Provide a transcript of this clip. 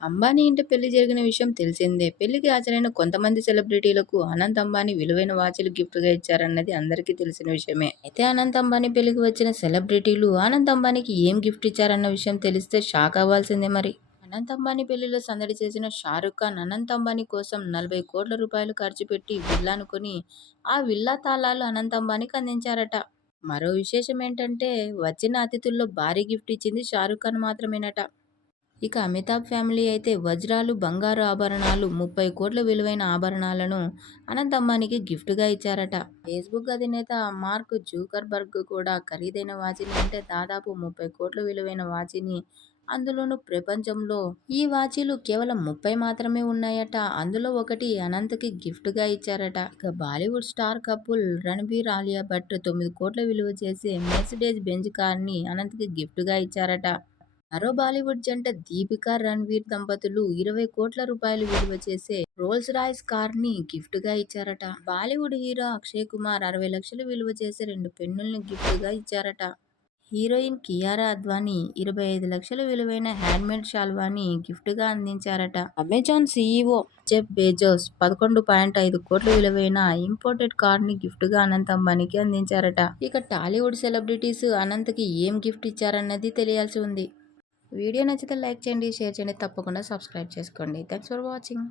అంబానీ ఇంట పెళ్లి జరిగిన విషయం తెలిసిందే. పెళ్లికి హాజరైన కొంతమంది సెలబ్రిటీలకు అనంత్ అంబానీ విలువైన వాచీలు గిఫ్ట్‌గా ఇచ్చారన్నది అందరికీ తెలిసిన విషయమే. అయితే అనంత్ అంబానీ పెళ్లికి వచ్చిన సెలబ్రిటీలు అనంత్ అంబానీకి ఏం గిఫ్ట్ ఇచ్చారన్న విషయం తెలిస్తే షాక్ అవ్వాల్సిందే మరి. అనంత్ అంబానీ పెళ్లిలో సందడి చేసిన షారుఖ్ ఖాన్ అనంత్ అంబానీ కోసం ₹40,00,00,000 ఖర్చు పెట్టి విల్లాను కొని, ఆ విల్లా తాళాలు అనంత్ అంబానీకి అందించారట. మరో విశేషం ఏంటంటే వచ్చిన అతిథుల్లో భారీ గిఫ్ట్ ఇచ్చింది షారుఖ్ ఖాన్ మాత్రమేనట. ఇక అమితాబ్ ఫ్యామిలీ అయితే వజ్రాలు, బంగారు ఆభరణాలు 30,00,00,000 విలువైన ఆభరణాలను అనంత్ అంబానీకి గిఫ్ట్‌గా ఇచ్చారట. ఫేస్‌బుక్ అధినేత మార్క్ జుకర్బర్గ్ కూడా ఖరీదైన వాచీని అంటే దాదాపు 30,00,00,000 విలువైన వాచీని, అందులోనూ ప్రపంచంలో ఈ వాచీలు కేవలం 30 మాత్రమే ఉన్నాయట. అందులో ఒకటి అనంత్‌కి గిఫ్ట్‌గా ఇచ్చారట. ఇక బాలీవుడ్ స్టార్ కపుల్ రణబీర్, ఆలియా భట్ 9,00,00,000 విలువ చేసే మెర్సిడెస్ బెంజ్ కార్‌ని అనంత్‌కి గిఫ్ట్‌గా ఇచ్చారట. మరో బాలీవుడ్ జంట దీపికా, రణ్వీర్ దంపతులు ₹20,00,00,000 విలువ చేసే రోల్స్ రాయ్స్ కార్‌ని గిఫ్ట్‌గా ఇచ్చారట. బాలీవుడ్ హీరో అక్షయ్ కుమార్ 60,00,000 విలువ చేసే 2 పెన్నుల్ని గిఫ్ట్‌గా ఇచ్చారట. హీరోయిన్ కియారా అద్వానీ 25,00,000 విలువైన హ్యాండ్‌మేడ్ శాల్వాని గిఫ్ట్‌గా అందించారట. అమెజాన్ సీఈఓ జెఫ్ బెజోస్ 11,5 కోట్ల విలువైన ఇంపోర్టెడ్ కార్‌ని గిఫ్ట్‌గా అనంత్ అంబానీకి అందించారట. ఇక టాలీవుడ్ సెలబ్రిటీస్ అనంత్‌కి ఏం గిఫ్ట్ ఇచ్చారన్నది తెలియాల్సి ఉంది. వీడియో నచ్చితే లైక్ చేయండి, షేర్ చేయండి, తప్పకుండా సబ్స్క్రైబ్ చేసుకోండి. Thanks for watching.